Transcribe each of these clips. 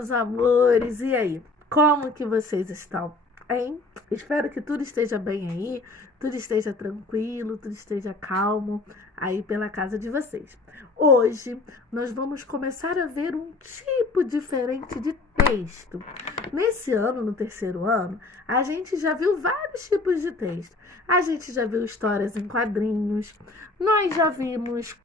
meus amores! E aí, como que vocês estão? Hein? Espero que tudo esteja bem aí, tudo esteja tranquilo, tudo esteja calmo aí pela casa de vocês. Hoje nós vamos começar a ver um tipo diferente de texto. Nesse ano, no terceiro ano, a gente já viu vários tipos de texto. A gente já viu histórias em quadrinhos, nós já vimos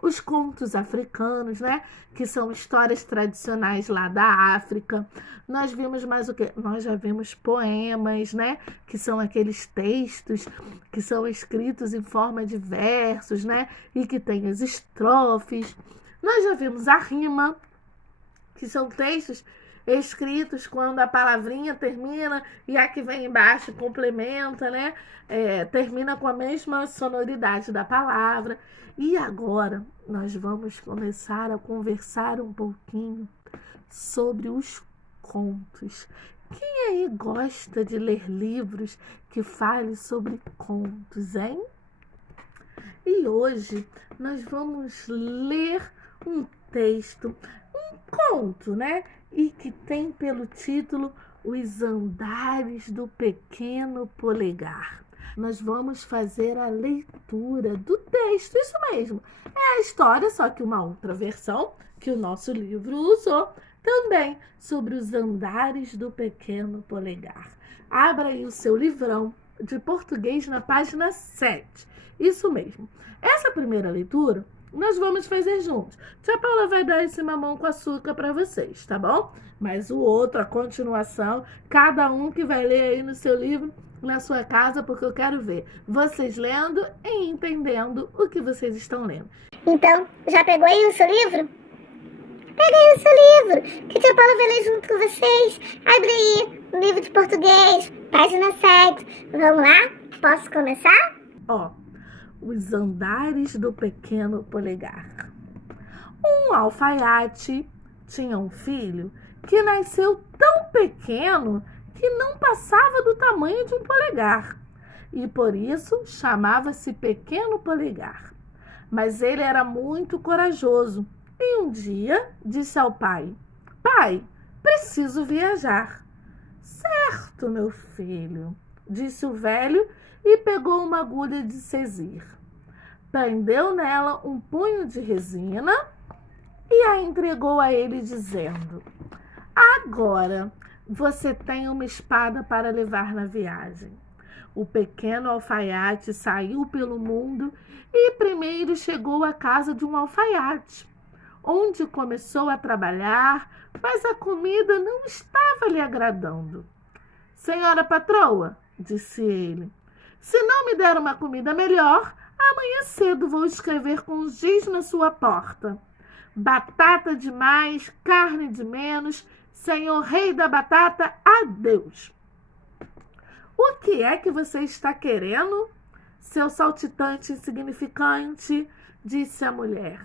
os contos africanos, né? Que são histórias tradicionais lá da África. Nós vimos mais o quê? Nós já vimos poemas, né? Que são aqueles textos que são escritos em forma de versos, né? E que tem as estrofes. Nós já vimos a rima, que são textos escritos quando a palavrinha termina e a que vem embaixo complementa, né? Termina com a mesma sonoridade da palavra. E agora nós vamos começar a conversar um pouquinho sobre os contos. Quem aí gosta de ler livros que falem sobre contos, hein? E hoje nós vamos ler um texto, um conto, né? E que tem pelo título Os Andares do Pequeno Polegar. Nós vamos fazer a leitura do texto, isso mesmo. É a história, só que uma outra versão que o nosso livro usou também, sobre os andares do pequeno polegar. Abra aí o seu livrão de português na página 7. Isso mesmo. Essa primeira leitura nós vamos fazer juntos. Tia Paula vai dar esse mamão com açúcar para vocês, tá bom? Mas o outro, a continuação, cada um que vai ler aí no seu livro, na sua casa, porque eu quero ver vocês lendo e entendendo o que vocês estão lendo. Então, já pegou aí o seu livro? Pega aí o seu livro, que a tia Paula vai ler junto com vocês. Abre aí o livro de português, página 7. Vamos lá? Posso começar? Os Andares do Pequeno Polegar. Um alfaiate tinha um filho que nasceu tão pequeno que não passava do tamanho de um polegar, e por isso chamava-se Pequeno Polegar. Mas ele era muito corajoso e um dia disse ao pai: "Pai, preciso viajar." "Certo, meu filho," disse o velho e pegou uma agulha de cesir. Prendeu nela um punho de resina e a entregou a ele, dizendo: "Agora você tem uma espada para levar na viagem." O pequeno alfaiate saiu pelo mundo e primeiro chegou à casa de um alfaiate, onde começou a trabalhar, mas a comida não estava lhe agradando. "Senhora patroa," disse ele, "se não me der uma comida melhor, amanhã cedo vou escrever com giz na sua porta: batata de mais, carne de menos, senhor rei da batata, adeus." "O que é que você está querendo, seu saltitante insignificante?" disse a mulher,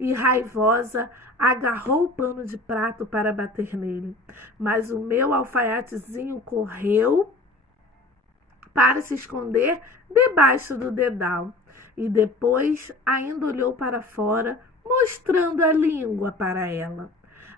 e raivosa agarrou o pano de prato para bater nele. Mas o meu alfaiatezinho correu para se esconder debaixo do dedal e depois ainda olhou para fora, mostrando a língua para ela.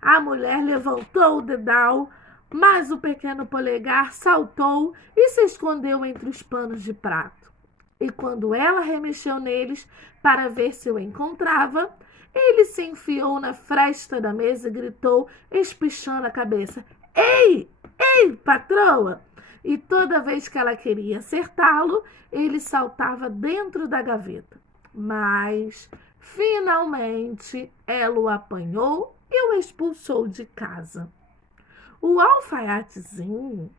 A mulher levantou o dedal, mas o pequeno polegar saltou e se escondeu entre os panos de prato. E quando ela remexeu neles para ver se o encontrava, ele se enfiou na fresta da mesa e gritou, espichando a cabeça: "Ei, ei, patroa!" E toda vez que ela queria acertá-lo, ele saltava dentro da gaveta. Mas, finalmente, ela o apanhou e o expulsou de casa. O alfaiatezinho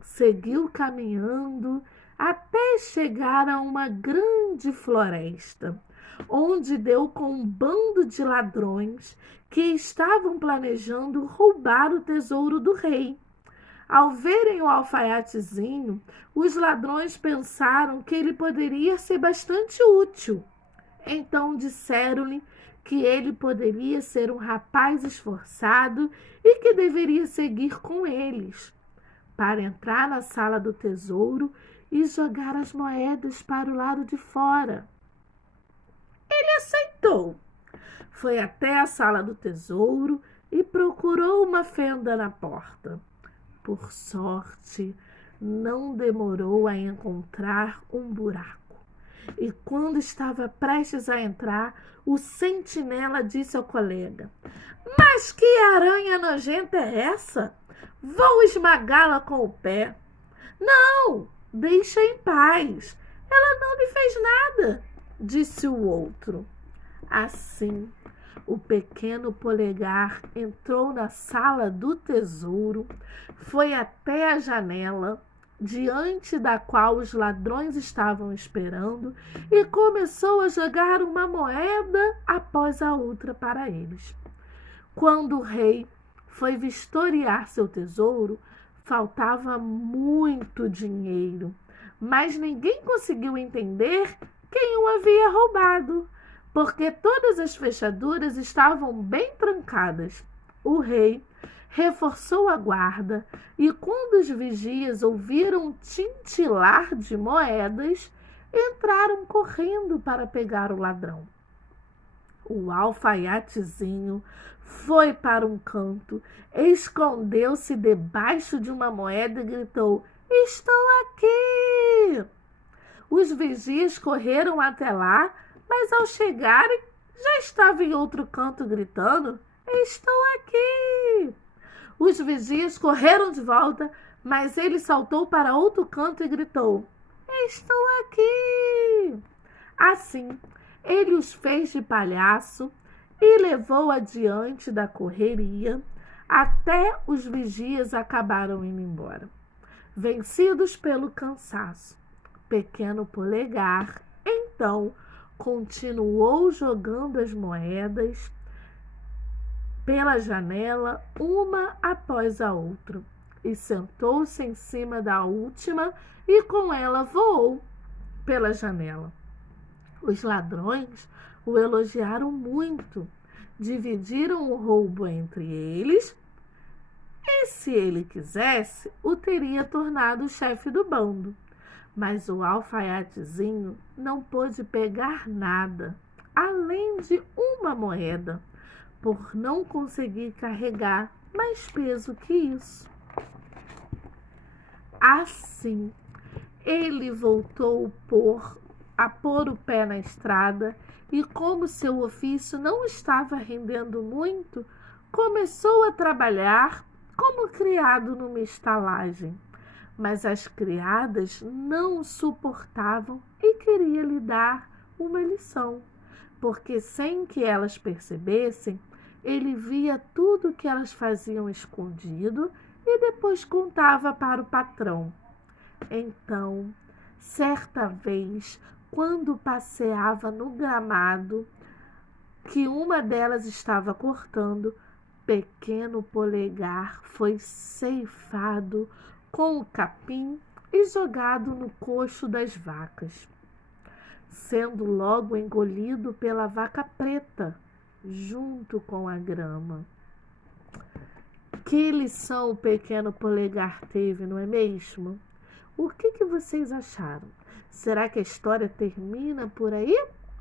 seguiu caminhando até chegar a uma grande floresta, onde deu com um bando de ladrões que estavam planejando roubar o tesouro do rei. Ao verem o alfaiatezinho, os ladrões pensaram que ele poderia ser bastante útil. Então disseram-lhe que ele poderia ser um rapaz esforçado e que deveria seguir com eles, para entrar na sala do tesouro e jogar as moedas para o lado de fora. Ele aceitou. Foi até a sala do tesouro e procurou uma fenda na porta. Por sorte, não demorou a encontrar um buraco. E quando estava prestes a entrar, o sentinela disse ao colega: "Mas que aranha nojenta é essa? Vou esmagá-la com o pé." "Não, deixa em paz. Ela não me fez nada", disse o outro. Assim, o pequeno polegar entrou na sala do tesouro, foi até a janela, diante da qual os ladrões estavam esperando, e começou a jogar uma moeda após a outra para eles. Quando o rei foi vistoriar seu tesouro, faltava muito dinheiro, mas ninguém conseguiu entender quem o havia roubado, porque todas as fechaduras estavam bem trancadas. O rei reforçou a guarda e, quando os vigias ouviram tintilar de moedas, entraram correndo para pegar o ladrão. O alfaiatezinho foi para um canto, escondeu-se debaixo de uma moeda e gritou: "Estou aqui!" Os vigias correram até lá, mas ao chegarem já estava em outro canto gritando: "Estou aqui!" Os vigias correram de volta, mas ele saltou para outro canto e gritou: "Estou aqui!" Assim, ele os fez de palhaço e levou adiante da correria até os vigias acabaram indo embora. Vencidos pelo cansaço, pequeno polegar, então, continuou jogando as moedas pela janela, uma após a outra, e sentou-se em cima da última e com ela voou pela janela. Os ladrões o elogiaram muito, dividiram o roubo entre eles e, se ele quisesse, o teria tornado o chefe do bando. Mas o alfaiatezinho não pôde pegar nada, além de uma moeda, por não conseguir carregar mais peso que isso. Assim, ele voltou a pôr o pé na estrada e, como seu ofício não estava rendendo muito, começou a trabalhar como criado numa estalagem. Mas as criadas não o suportavam e queriam lhe dar uma lição, porque sem que elas percebessem, ele via tudo o que elas faziam escondido e depois contava para o patrão. Então, certa vez, quando passeava no gramado que uma delas estava cortando, pequeno polegar foi ceifado com o capim e jogado no coxo das vacas, sendo logo engolido pela vaca preta, junto com a grama. Que lição o pequeno polegar teve, não é mesmo? O que vocês acharam? Será que a história termina por aí?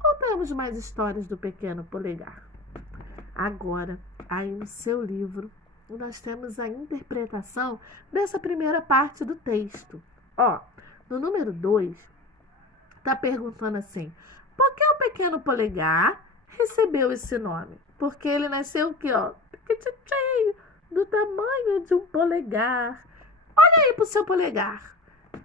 Ou temos mais histórias do pequeno polegar? Agora, aí no seu livro, nós temos a interpretação dessa primeira parte do texto. No número 2, está perguntando assim: por que o pequeno polegar recebeu esse nome? Porque ele nasceu o quê? Pequititinho, do tamanho de um polegar. Olha aí pro seu polegar.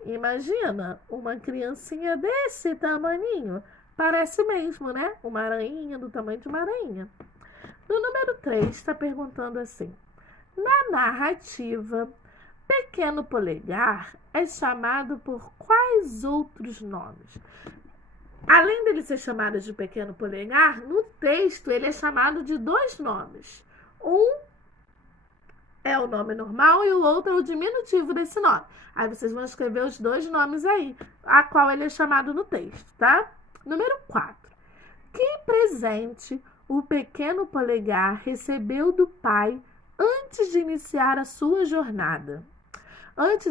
Imagina uma criancinha desse tamaninho. Parece mesmo, né? Uma aranha do tamanho de uma aranha. No número 3, está perguntando assim: na narrativa, pequeno polegar é chamado por quais outros nomes? Além dele ser chamado de pequeno polegar, no texto ele é chamado de 2 nomes. Um é o nome normal e o outro é o diminutivo desse nome. Aí vocês vão escrever os 2 nomes aí, a qual ele é chamado no texto, tá? Número 4. Que presente o pequeno polegar recebeu do pai antes de iniciar a sua jornada?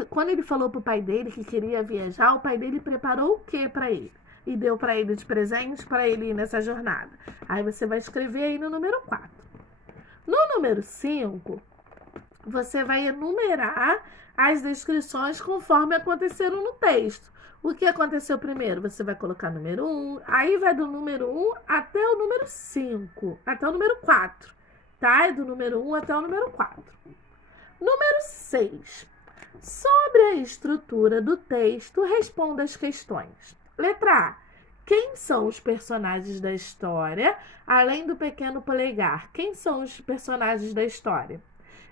Quando ele falou para o pai dele que queria viajar, o pai dele preparou o que para ele? E deu para ele de presente para ele ir nessa jornada. Aí você vai escrever aí no número 4. No número 5, você vai enumerar as descrições conforme aconteceram no texto. O que aconteceu primeiro? Você vai colocar número 1, aí vai do número 1 até o número 5, até o número 4, tá? É do número 1 até o número 4. Número 6. Sobre a estrutura do texto, responda as questões. Letra A. Quem são os personagens da história, além do pequeno polegar? Quem são os personagens da história?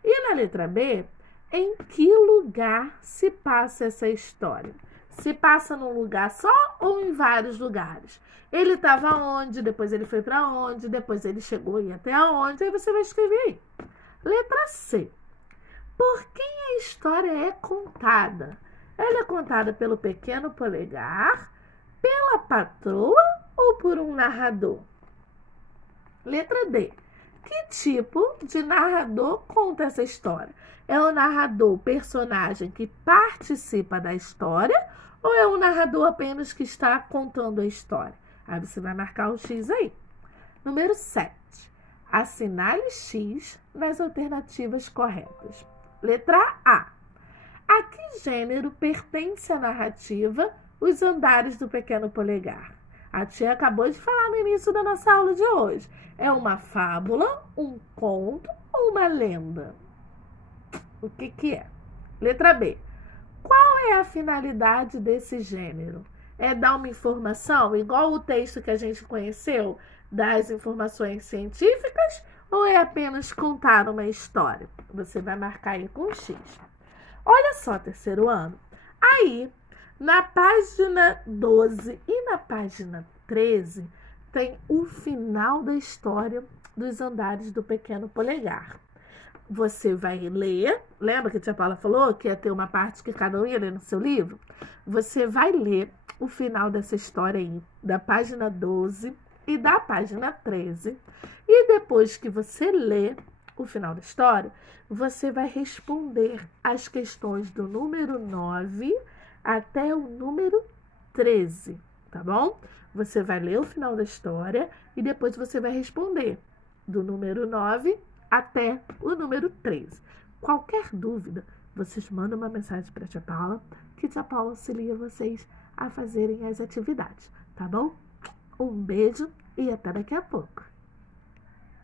E na letra B, em que lugar se passa essa história? Se passa num lugar só ou em vários lugares? Ele estava onde? Depois ele foi para onde? Depois ele chegou e até onde? Aí você vai escrever aí. Letra C. Por quem a história é contada? Ela é contada pelo pequeno polegar, pela patroa ou por um narrador? Letra D. Que tipo de narrador conta essa história? É o narrador personagem que participa da história ou é o narrador apenas que está contando a história? Aí você vai marcar o X aí. Número 7. Assinale X nas alternativas corretas. Letra A. A que gênero pertence a narrativa Os Andares do Pequeno Polegar? A tia acabou de falar no início da nossa aula de hoje. É uma fábula, um conto ou uma lenda? O que é? Letra B. Qual é a finalidade desse gênero? É dar uma informação, igual o texto que a gente conheceu, das informações científicas, ou é apenas contar uma história? Você vai marcar aí com X. Olha só, terceiro ano. Aí, na página 12 e na página 13, tem o final da história dos Andares do Pequeno Polegar. Você vai ler, lembra que a tia Paula falou que ia ter uma parte que cada um ia ler no seu livro? Você vai ler o final dessa história aí, da página 12 e da página 13. E depois que você lê o final da história, você vai responder as questões do número 9 até o número 13, tá bom? Você vai ler o final da história e depois você vai responder do número 9 até o número 13. Qualquer dúvida, vocês mandam uma mensagem para a tia Paula, que a tia Paula auxilia vocês a fazerem as atividades, tá bom? Um beijo e até daqui a pouco.